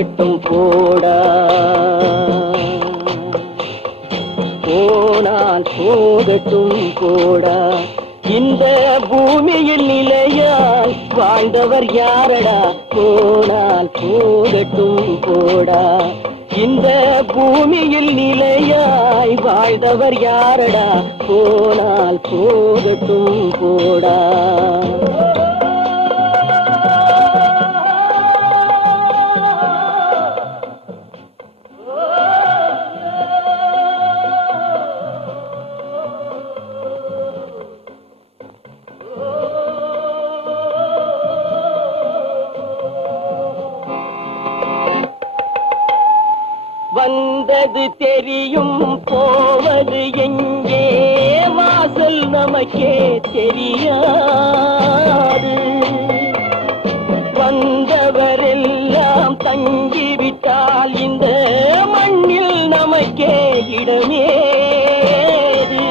போகட்டும் போடா, போனால் போகட்டும் போடா. இந்த பூமியில் நிலையாய் வாழ்ந்தவர் யாரடா, போனால் போகட்டும் போடா. இந்த பூமியில் நிலையாய் வாழ்ந்தவர் யாரடா, போனால் போகட்டும் போடா. வந்தது தெரியும் போவது எங்கே, வாசல் நமக்கே தெரியாது. வந்தவரெல்லாம் தங்கிவிட்டால் இந்த மண்ணில் நமக்கே இடமேது.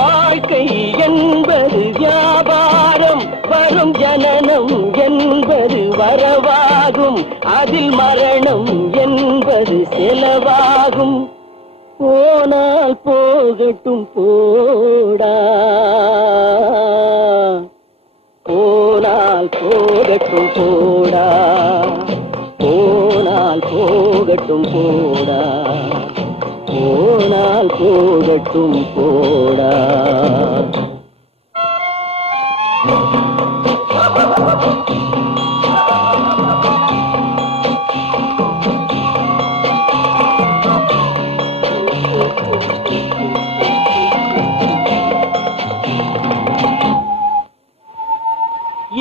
வாழ்க்கை என்பது வியாபாரம், வரும் ஜனனம் என்பது வரவாகும், அதில் மரணம் என்பது செலவாகும். போனால் போகட்டும் போடா, போனால் போகட்டும் போடா, போனால் போகட்டும் போடா, போனால் போகட்டும் போடா.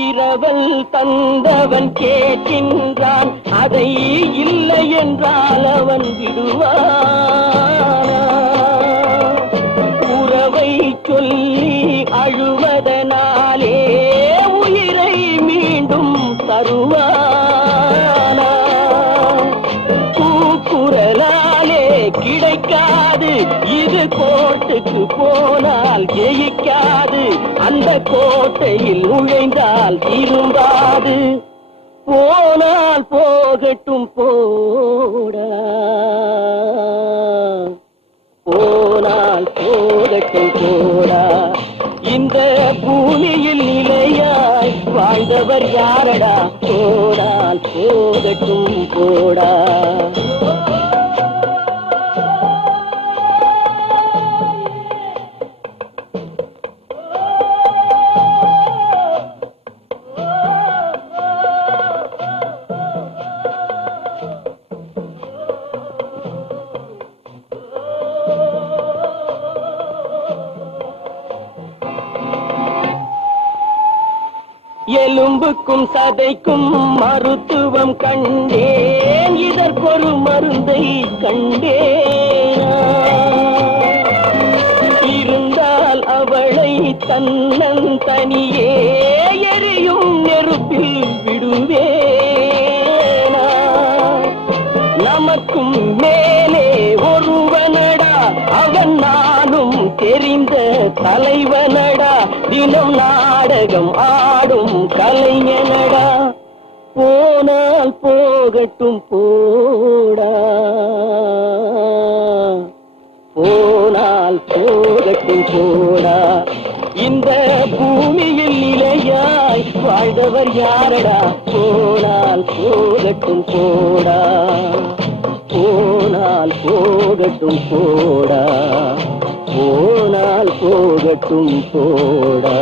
இரவல் தந்தவன் கேட்கின்றான், அதை இல்லை என்றால் அவன் விடுவான். உறவை சொல்லி அழுவதனாலே உயிரை மீண்டும் தருவானா. கூக்குரலாலே கிடைக்காது, இது கோட்டுக்கு போனால் ஜெயிக்காது, அந்த கோட்டையில் நுழைந்தால் திரும்பாது. போனால் போகட்டும் போடா, போனால் போகட்டும் போடா. இந்த பூமியில் நிலையாய் வாழ்ந்தவர் யாரடா, போனால் போகட்டும் போடா. எலும்புக்கும் சதைக்கும் மருத்துவம் கண்டேன், இதற்கொரு மருந்தை கண்டேனா. இருந்தால் அவளை தன்னந்தனியே எரியும் நெருப்பில் விடுவேனா. நமக்கும் மேலே ஒருவனடா, அவன் நானும் தெரிந்த தலைவனடா, தினம் நாடகம் ஆடும் கலைஞனடா. போனால் போகட்டும் போடா, போனால் போகட்டும் போடா. இந்த பூமியில் நிலையாய் வாழ்ந்தவர் யாரடா, போனால் போகட்டும் போடா, போனால் போகட்டும் போடா, போனால் போகட்டும் போடா.